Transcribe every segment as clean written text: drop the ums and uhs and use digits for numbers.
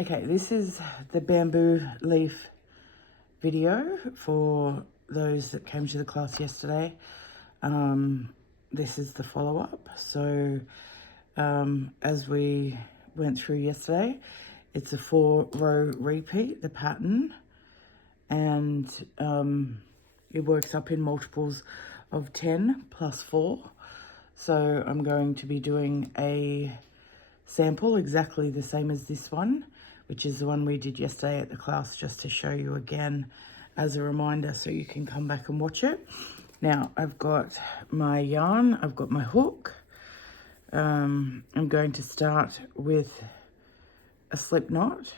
Okay, this is the bamboo leaf video for those that came to the class yesterday. This is the follow-up. So as we went through yesterday, it's a 4-row repeat, the pattern, and it works up in multiples of 10 plus 4. So I'm going to be doing a sample exactly the same as this one, which is the one we did yesterday at the class, just to show you again as a reminder so you can come back and watch it. Now I've got my yarn, I've got my hook. I'm going to start with a slip knot,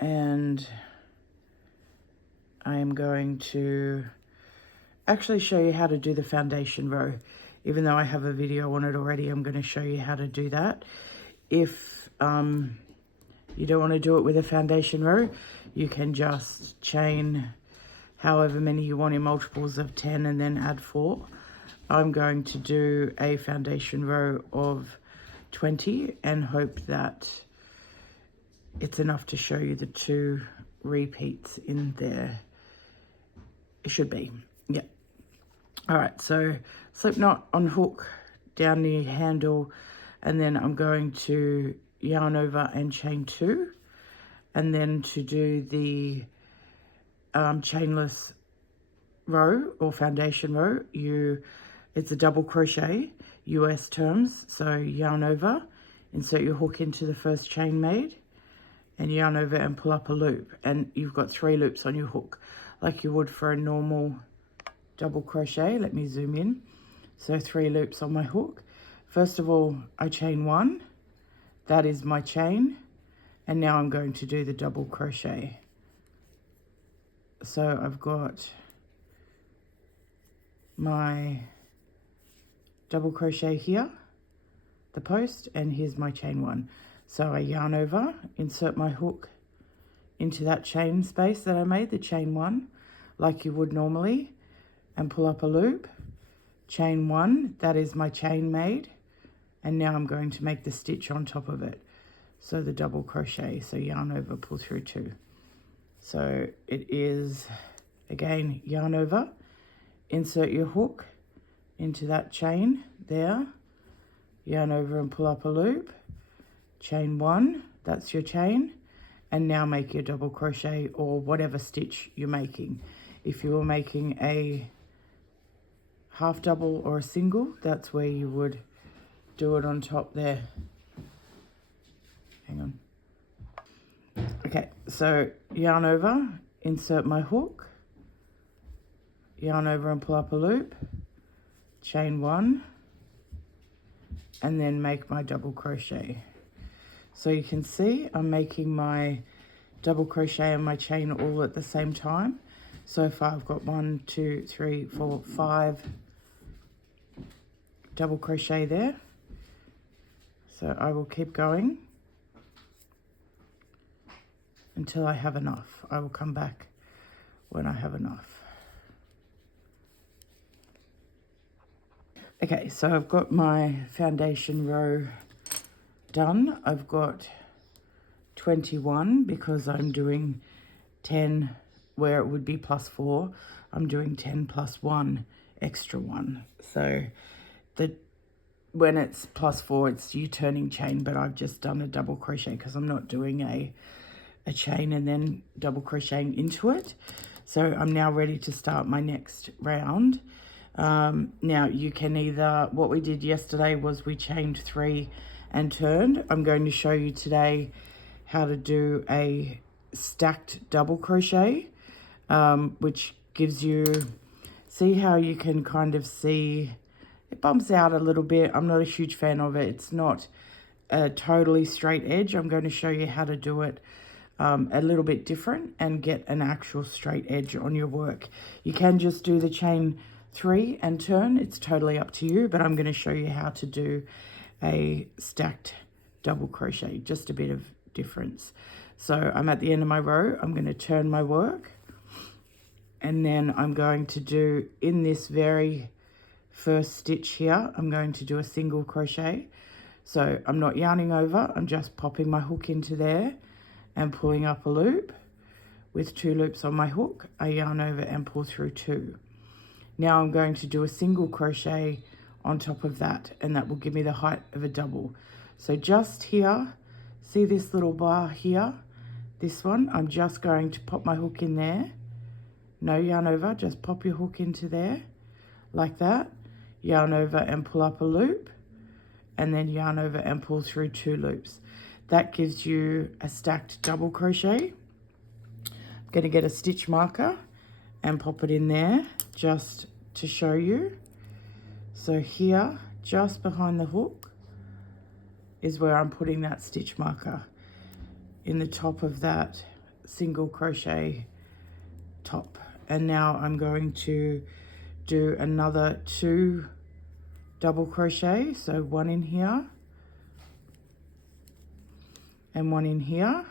and I am going to actually show you how to do the foundation row. Even though I have a video on it already, I'm going to show you how to do that. If you don't want to do it with a foundation row, you can just chain however many you want in multiples of 10 and then add 4. I'm going to do a foundation row of 20 and hope that it's enough to show you the 2 repeats in there. It should be, yeah. All right, so slip knot on hook down the handle, and then I'm going to yarn over and chain 2, and then to do the chainless row or foundation row, it's a double crochet, US terms. So yarn over, insert your hook into the first chain made, and yarn over and pull up a loop, and you've got 3 loops on your hook like you would for a normal double crochet. Let me zoom in. So 3 loops on my hook. First of all, I chain 1, that is my chain, and now I'm going to do the double crochet. So I've got my double crochet here, the post, and here's my chain 1. So I yarn over, insert my hook into that chain space that I made, the chain 1, like you would normally, and pull up a loop, chain 1, that is my chain made, and now I'm going to make the stitch on top of it. So the double crochet, so yarn over, pull through 2. So it is, again, yarn over, insert your hook into that chain there, yarn over and pull up a loop, chain 1, that's your chain, and now make your double crochet or whatever stitch you're making. If you were making a half double or a single, that's where you would do it on top there. Hang on. Okay, so yarn over, insert my hook, yarn over and pull up a loop, chain 1, and then make my double crochet. So you can see I'm making my double crochet and my chain all at the same time. So far I've got 1, 2, 3, 4, 5 double crochet there. So I will keep going until I have enough. I will come back when I have enough. Okay, so I've got my foundation row done. I've got 21 because I'm doing 10 where it would be plus 4. I'm doing 10 plus 1, extra 1. So when it's plus 4, it's you turning chain, but I've just done a double crochet because I'm not doing a chain and then double crocheting into it. So I'm now ready to start my next round. Now you can either, what we did yesterday was we chained 3 and turned. I'm going to show you today how to do a stacked double crochet, which gives you, see how you can kind of see, it bumps out a little bit. I'm not a huge fan of it. It's not a totally straight edge. I'm going to show you how to do it a little bit different and get an actual straight edge on your work. You can just do the chain 3 and turn. It's totally up to you, but I'm going to show you how to do a stacked double crochet, just a bit of difference. So I'm at the end of my row. I'm going to turn my work, and then I'm going to do, in this very first stitch here, I'm going to do a single crochet. So I'm not yarning over, I'm just popping my hook into there and pulling up a loop. With 2 loops on my hook, I yarn over and pull through 2. Now I'm going to do a single crochet on top of that, and that will give me the height of a double. So just here, see this little bar here? This one, I'm just going to pop my hook in there. No yarn over, just pop your hook into there, like that. Yarn over and pull up a loop, and then yarn over and pull through 2 loops. That gives you a stacked double crochet. I'm going to get a stitch marker and pop it in there just to show you. So here, just behind the hook, is where I'm putting that stitch marker in the top of that single crochet top. And now I'm going to do another 2 double crochet. So 1 in here and 1 in here.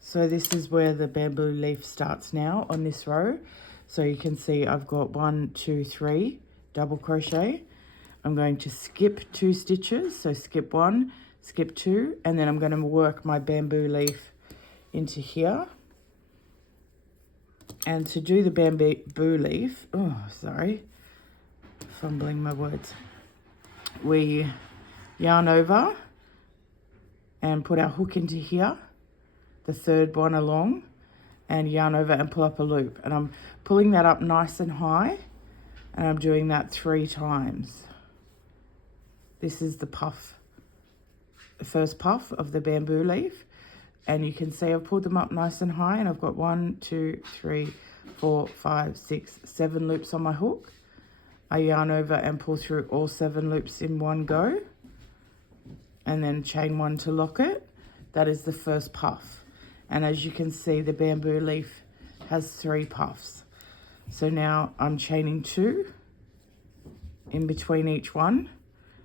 So this is where the bamboo leaf starts now on this row. So you can see I've got 1, 2, 3 double crochet. I'm going to skip 2 stitches. So skip 1, skip 2, and then I'm going to work my bamboo leaf into here. And to do the bamboo leaf, fumbling my words. We yarn over and put our hook into here, the 3rd one along, and yarn over and pull up a loop. And I'm pulling that up nice and high, and I'm doing that 3 times. This is the puff, the first puff of the bamboo leaf. And you can see I've pulled them up nice and high, and I've got 1, 2, 3, 4, 5, 6, 7 loops on my hook. I yarn over and pull through all 7 loops in one go, and then chain 1 to lock it. That is the first puff. And as you can see, the bamboo leaf has 3 puffs. So now I'm chaining 2 in between each one.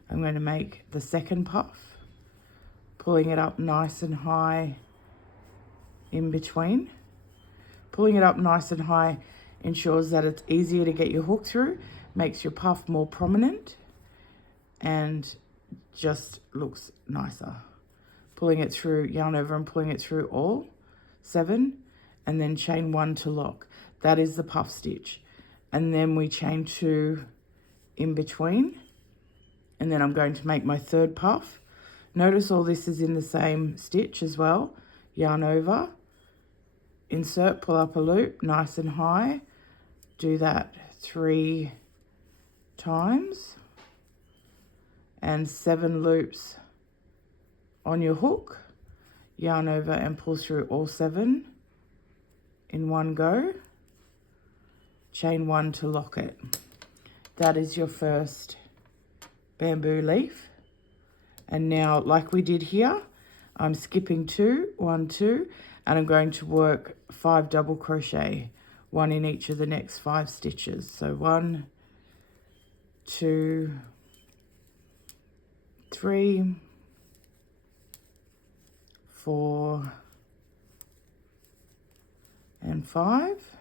I'm going to make the 2nd puff, pulling it up nice and high in between. Pulling it up nice and high ensures that it's easier to get your hook through, makes your puff more prominent, and just looks nicer. Pulling it through, yarn over and pulling it through all 7, and then chain 1 to lock. That is the puff stitch. And then we chain 2 in between, and then I'm going to make my 3rd puff. Notice all this is in the same stitch as well. Yarn over, insert, pull up a loop nice and high. Do that 3 times, and 7 loops on your hook. Yarn over and pull through all 7 in one go. Chain 1 to lock it. That is your first bamboo leaf. And now, like we did here, I'm skipping 2, 1, 2, and I'm going to work 5 double crochet, 1 in each of the next 5 stitches. So 1, 2, 3, 4, and 5.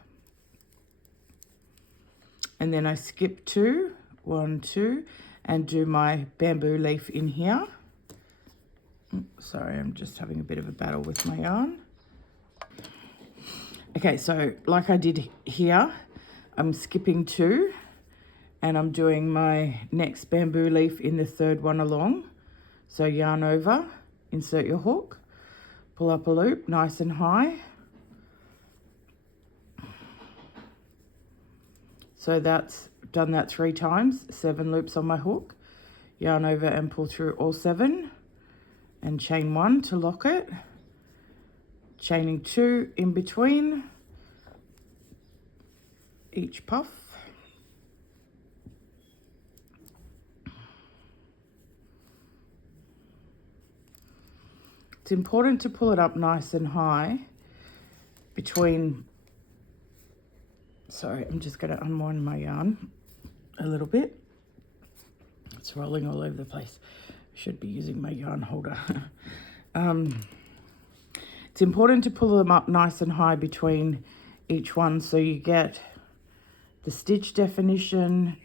And then I skip 2, 1, 2, and do my bamboo leaf in here. Sorry, I'm just having a bit of a battle with my yarn. Okay, so like I did here, I'm skipping 2, and I'm doing my next bamboo leaf in the 3rd one along. So yarn over, insert your hook, pull up a loop nice and high. So that's done that 3 times, 7 loops on my hook. Yarn over and pull through all 7, and chain 1 to lock it. Chaining 2 in between each puff. It's important to pull it up nice and high between. Sorry, I'm just going to unwind my yarn a little bit. It's rolling all over the place. I should be using my yarn holder. It's important to pull them up nice and high between each one so you get the stitch definition,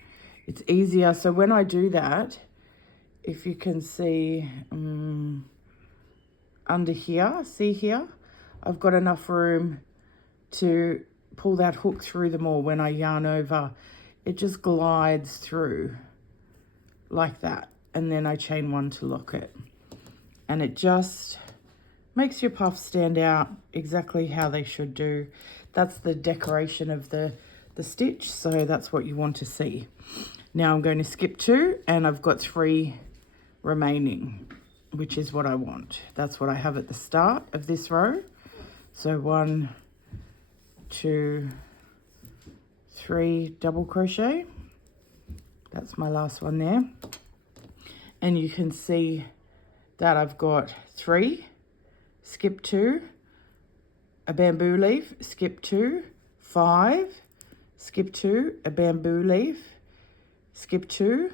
it's easier. So when I do that, if you can see under here, see here, I've got enough room to pull that hook through them all. When I yarn over, it just glides through like that, and then I chain one to lock it, and it just makes your puffs stand out exactly how they should do. That's the decoration of the stitch, so that's what you want to see. Now I'm going to skip 2, and I've got 3 remaining, which is what I want. That's what I have at the start of this row. So 1, 2, 3 double crochet. That's my last one there. And you can see that I've got 3, skip 2, a bamboo leaf, skip 2, 5, skip 2, a bamboo leaf, skip 2,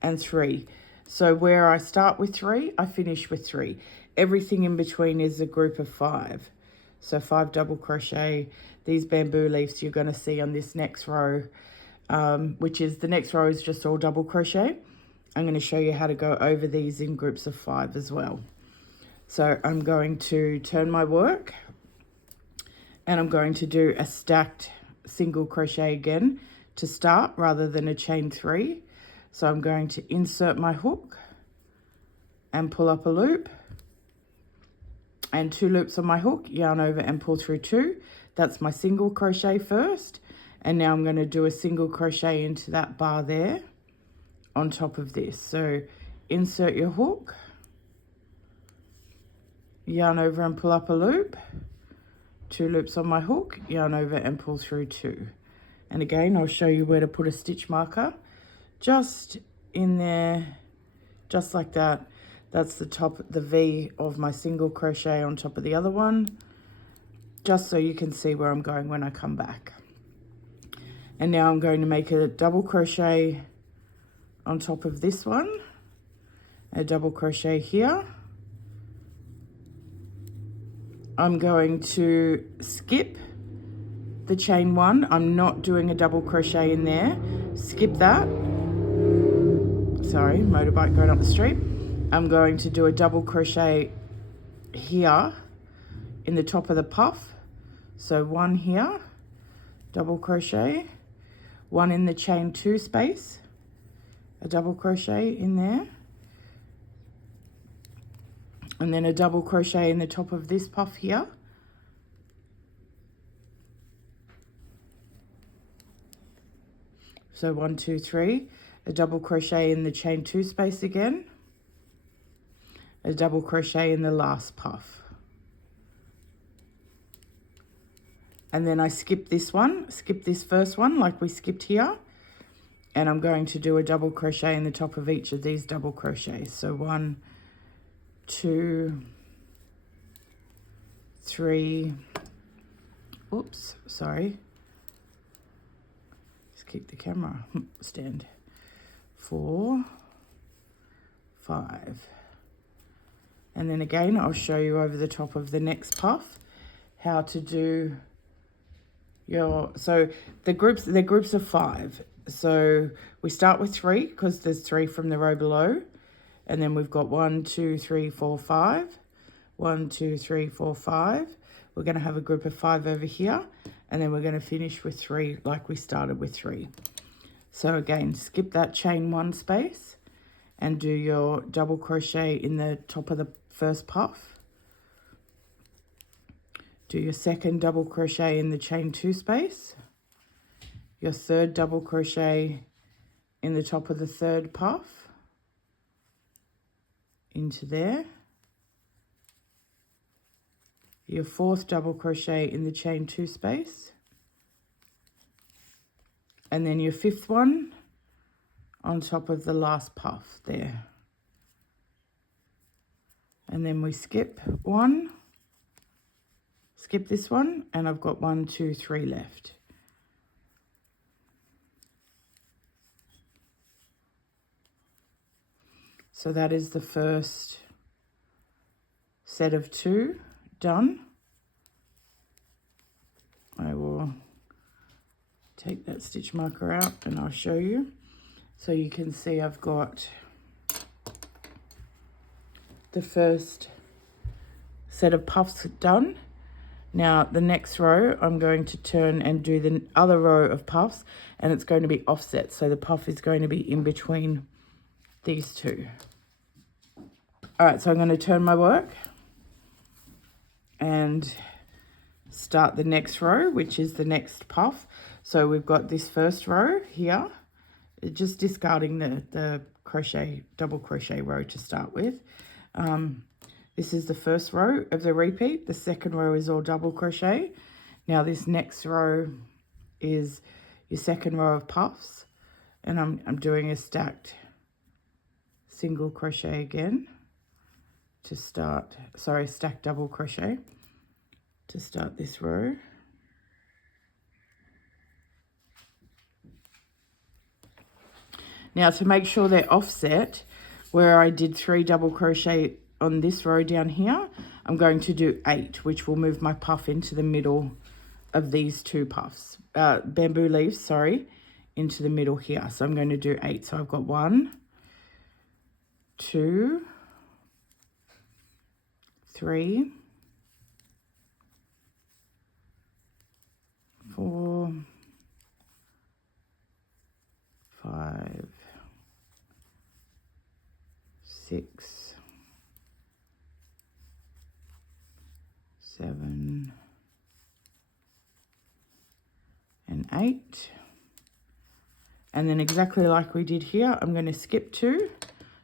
and 3. So where I start with 3, I finish with 3. Everything in between is a group of 5. So 5 double crochet. These bamboo leaves you're going to see on this next row, which is the next row is just all double crochet. I'm going to show you how to go over these in groups of 5 as well. So I'm going to turn my work, and I'm going to do a stacked single crochet again to start rather than a chain 3. So I'm going to insert my hook and pull up a loop, and 2 loops on my hook, yarn over and pull through 2. That's my single crochet first, and now I'm going to do a single crochet into that bar there on top of this. So insert your hook, yarn over and pull up a loop, 2 loops on my hook, yarn over and pull through 2. And again, I'll show you where to put a stitch marker just in there, just like that. That's the top, the V of my single crochet on top of the other one, just so you can see where I'm going when I come back. And now I'm going to make a double crochet on top of this one, a double crochet here. I'm going to skip the chain 1. I'm not doing a double crochet in there. Skip that. Sorry, motorbike going up the street. I'm going to do a double crochet here in the top of the puff. So 1 here, double crochet, 1 in the chain 2 space, a double crochet in there, and then a double crochet in the top of this puff here. So 1, 2, 3, a double crochet in the chain 2 space again, a double crochet in the last puff. And then I skip this one, skip this first one like we skipped here, and I'm going to do a double crochet in the top of each of these double crochets. So 1, 2, 3, oops, sorry. Just keep the camera stand. 4, 5. And then again, I'll show you over the top of the next puff how to do your, so they're groups of 5. So we start with 3 because there's 3 from the row below. And then we've got 1, 2, 3, 4, 5. 1, 2, 3, 4, 5. We're going to have a group of 5 over here. And then we're going to finish with 3 like we started with 3. So again, skip that chain 1 space and do your double crochet in the top of the first puff. Do your second double crochet in the chain 2 space. Your third double crochet in the top of the third puff. Into there. Your fourth double crochet in the chain 2 space. And then your 5th one on top of the last puff there. And then we skip 1, skip this one, and I've got 1, 2, 3 left. So that is the first set of 2 done. I will take that stitch marker out and I'll show you. So you can see I've got the first set of puffs done. Now the next row I'm going to turn and do the other row of puffs, and it's going to be offset, so the puff is going to be in between these two. All right, so I'm going to turn my work and start the next row, which is the next puff. So we've got this first row here, just discarding the crochet, double crochet row to start with. This is the first row of the repeat. The second row is all double crochet. Now this next row is your second row of puffs, and I'm doing a stacked single crochet again to start, sorry, stacked double crochet to start this row. Now to make sure they're offset, where I did 3 double crochet on this row down here, I'm going to do 8, which will move my puff into the middle of these 2 puffs, bamboo leaves, sorry, into the middle here. So I'm going to do 8. So I've got 1, 2, 3, 4, 5, 6, 7, and 8. And then exactly like we did here, I'm going to skip 2.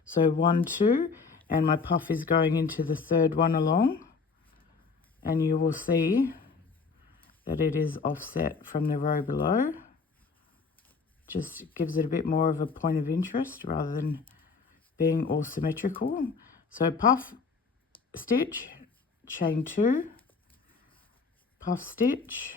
So 1, 2, and my puff is going into the third one along, and you will see that it is offset from the row below. Just gives it a bit more of a point of interest rather than being all symmetrical. So puff, stitch, chain 2, puff, stitch,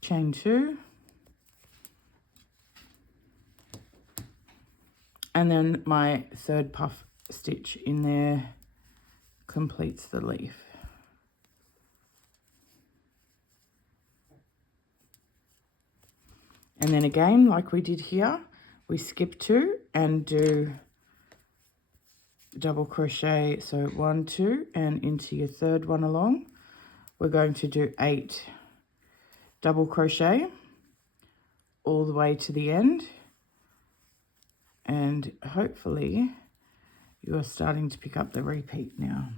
chain 2, and then my third puff stitch in there completes the leaf. And then again, like we did here, we skip 2 and do double crochet. So 1, 2, and into your third one along. We're going to do 8 double crochet all the way to the end. And hopefully you are starting to pick up the repeat now.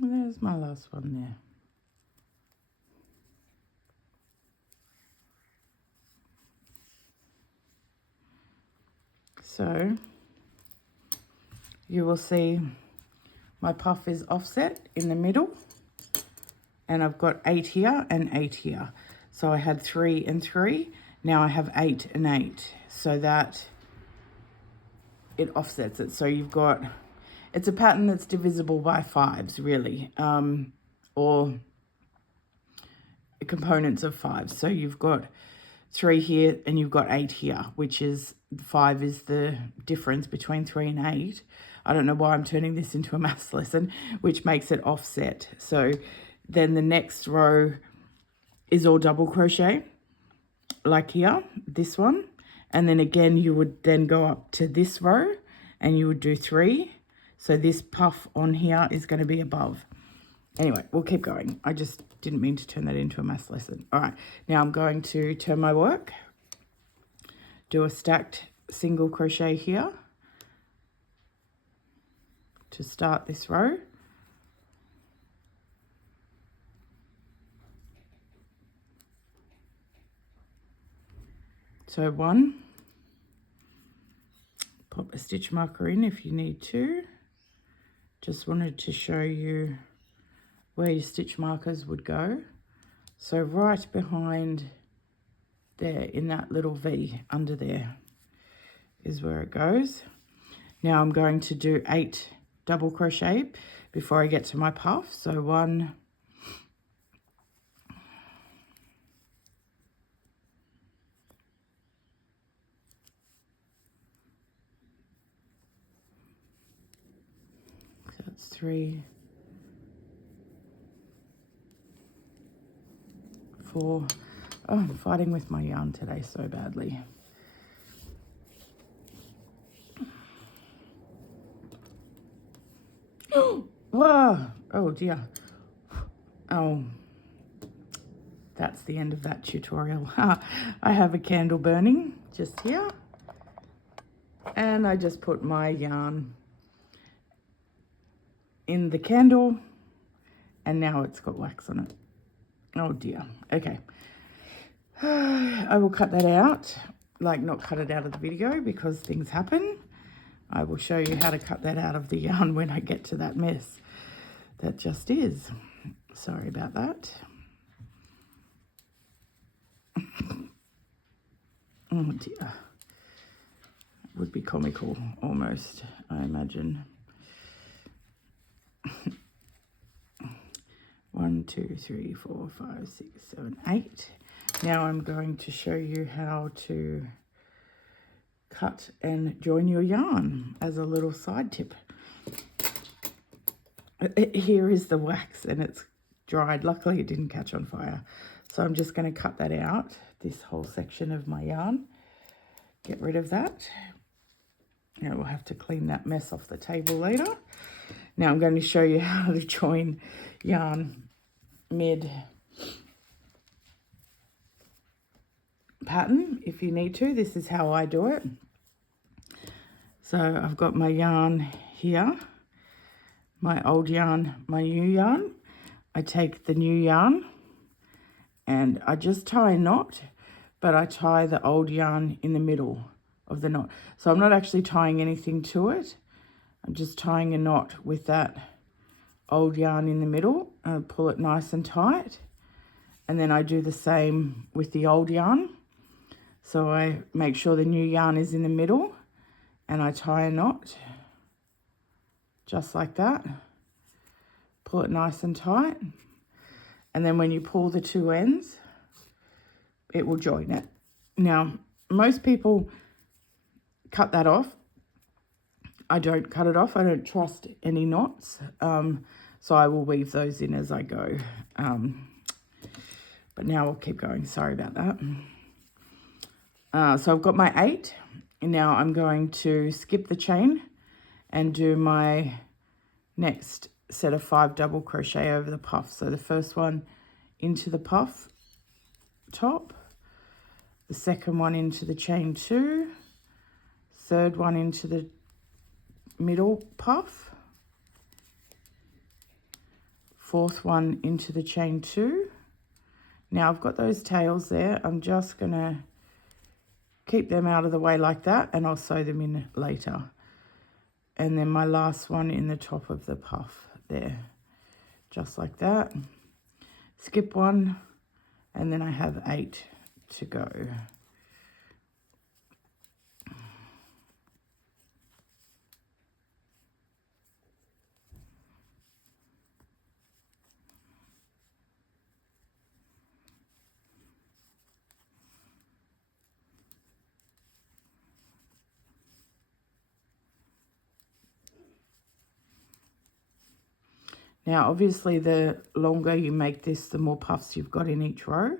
There's my last one there. So you will see my puff is offset in the middle, and I've got 8 here and 8 here. So I had 3 and 3. Now I have 8 and 8, so that it offsets it. So you've got, it's a pattern that's divisible by 5s really, or components of 5. So you've got 3 here and you've got 8 here, which is 5 is the difference between 3 and 8. I don't know why I'm turning this into a maths lesson, which makes it offset. So then the next row is all double crochet, like here, this one. And then again, you would then go up to this row and you would do 3. So this puff on here is going to be above. Anyway, we'll keep going. I just didn't mean to turn that into a maths lesson. All right, now I'm going to turn my work, do a stacked single crochet here to start this row. So 1, pop a stitch marker in if you need to. Just wanted to show you where your stitch markers would go. So right behind there in that little V under there is where it goes. Now I'm going to do 8 double crochet before I get to my puff. So 1, 3, 4. Oh, I'm fighting with my yarn today so badly. Whoa! Oh dear. Oh, that's the end of that tutorial. I have a candle burning just here. And I just put my yarn in the candle. And now it's got wax on it. Oh dear. Okay. I will cut that out. Like, not cut it out of the video because things happen. I will show you how to cut that out of the yarn when I get to that mess. That just is. Sorry about that. Oh dear. Would be comical almost, I imagine. 1, 2, 3, 4, 5, 6, 7, 8. Now I'm going to show you how to cut and join your yarn as a little side tip. Here is the wax and it's dried. Luckily it didn't catch on fire. So I'm just going to cut that out, this whole section of my yarn. Get rid of that. Now we'll have to clean that mess off the table later. Now I'm going to show you how to join yarn mid pattern if you need to. This is how I do it. So I've got my yarn here, my old yarn, my new yarn. I take the new yarn and I just tie a knot, but I tie the old yarn in the middle of the knot. So I'm not actually tying anything to it. I'm just tying a knot with that old yarn in the middle and pull it nice and tight. And then I do the same with the old yarn. So I make sure the new yarn is in the middle and I tie a knot just like that. Pull it nice and tight. And then when you pull the two ends, it will join it. Now, most people cut that off. I don't cut it off. I don't trust any knots. So I will weave those in as I go. But now I'll keep going. Sorry about that. So I've got my 8. And now I'm going to skip the chain and do my next set of 5 double crochet over the puff. So the first one into the puff top, the second one into the chain 2, third one into the middle puff, fourth one into the chain 2. Now I've got those tails there. I'm just gonna keep them out of the way like that and I'll sew them in later. And then my last one in the top of the puff there, just like that. Skip one, and then I have 8 to go. Now, obviously, the longer you make this, the more puffs you've got in each row.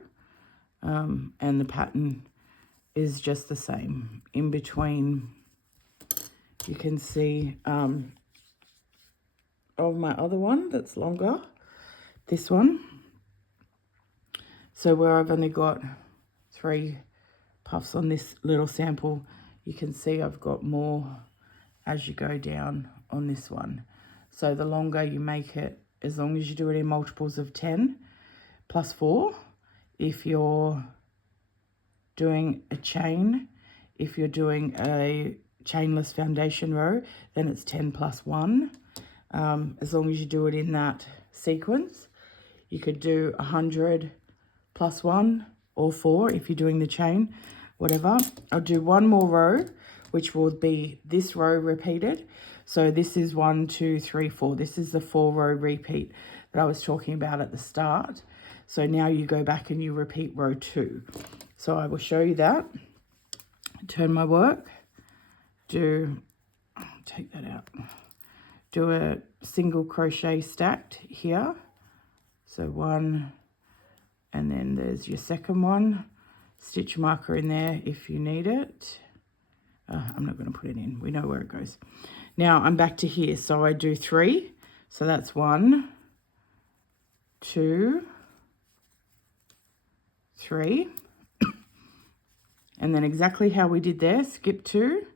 And the pattern is just the same. In between, you can see of my other one that's longer, this one. So where I've only got 3 puffs on this little sample, you can see I've got more as you go down on this one. So the longer you make it, as long as you do it in multiples of 10 plus 4, if you're doing a chain, if you're doing a chainless foundation row, then it's 10 plus 1. As long as you do it in that sequence, you could do 100 plus 1, or 4 if you're doing the chain, whatever. I'll do one more row, which will be this row repeated. So this is 1, 2, 3, 4. This is the 4-row repeat that I was talking about at the start. So now you go back and you repeat row 2. So I will show you that. Turn my work, take that out, do a single crochet stacked here. So 1, and then there's your second one. Stitch marker in there if you need it. I'm not going to put it in. We know where it goes. Now I'm back to here. So I do 3. So that's 1, 2, 3. And then exactly how we did there, skip 2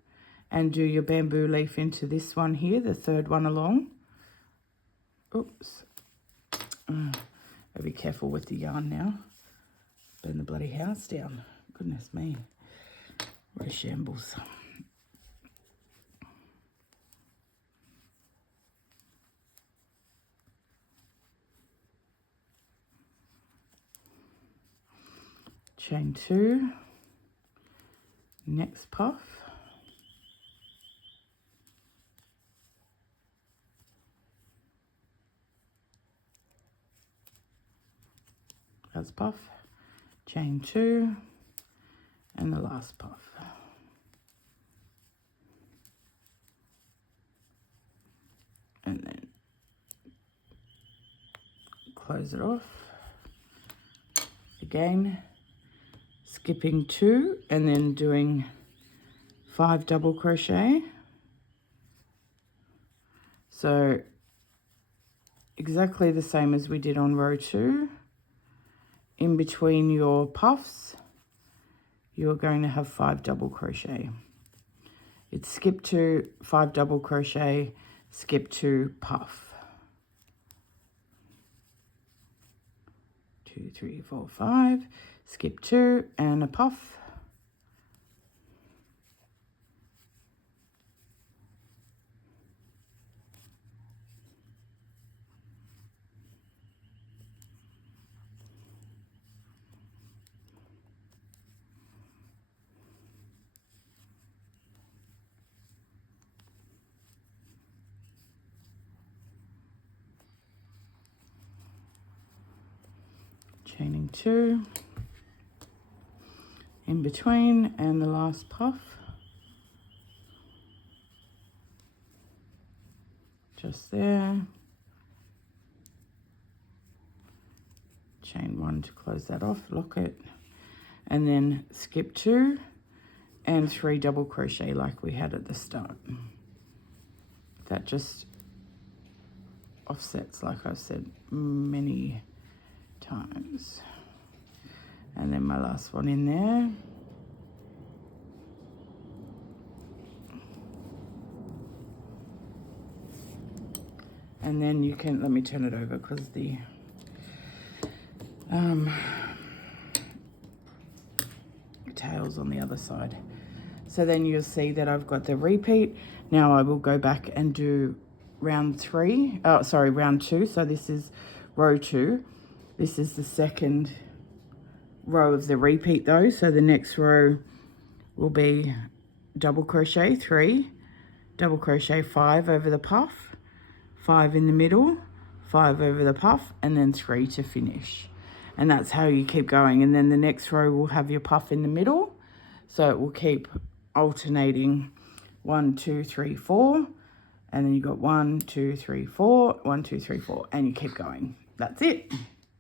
and do your bamboo leaf into this one here, the third one along. Oops. I'll be careful with the yarn now. Burn the bloody house down. Goodness me. What a shambles. Chain 2. Next puff. That's puff. Chain 2. And the last puff. And then close it off. Again, skipping 2 and then doing 5 double crochet. So exactly the same as we did on row 2. In between your puffs, you're going to have 5 double crochet. It's skip 2, 5 double crochet, skip 2, puff. 2, 3, 4, 5, skip 2 and a puff. Chaining 2 in between and the last puff. Just there. Chain 1 to close that off, lock it, and then skip 2 and 3 double crochet like we had at the start. That just offsets, like I've said many times. And then my last one in there. And then you can, let me turn it over because the tail's on the other side. So then you'll see that I've got the repeat. Now I will go back and do round 2. So this is row 2. This is the second row of the repeat though. So the next row will be double crochet 3, double crochet 5 over the puff, 5 in the middle, 5 over the puff, and then 3 to finish. And that's how you keep going. And then the next row will have your puff in the middle. So it will keep alternating 1, 2, 3, 4. And then you got 1, 2, 3, 4, 1, 2, 3, 4, and you keep going. That's it.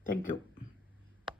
Thank you.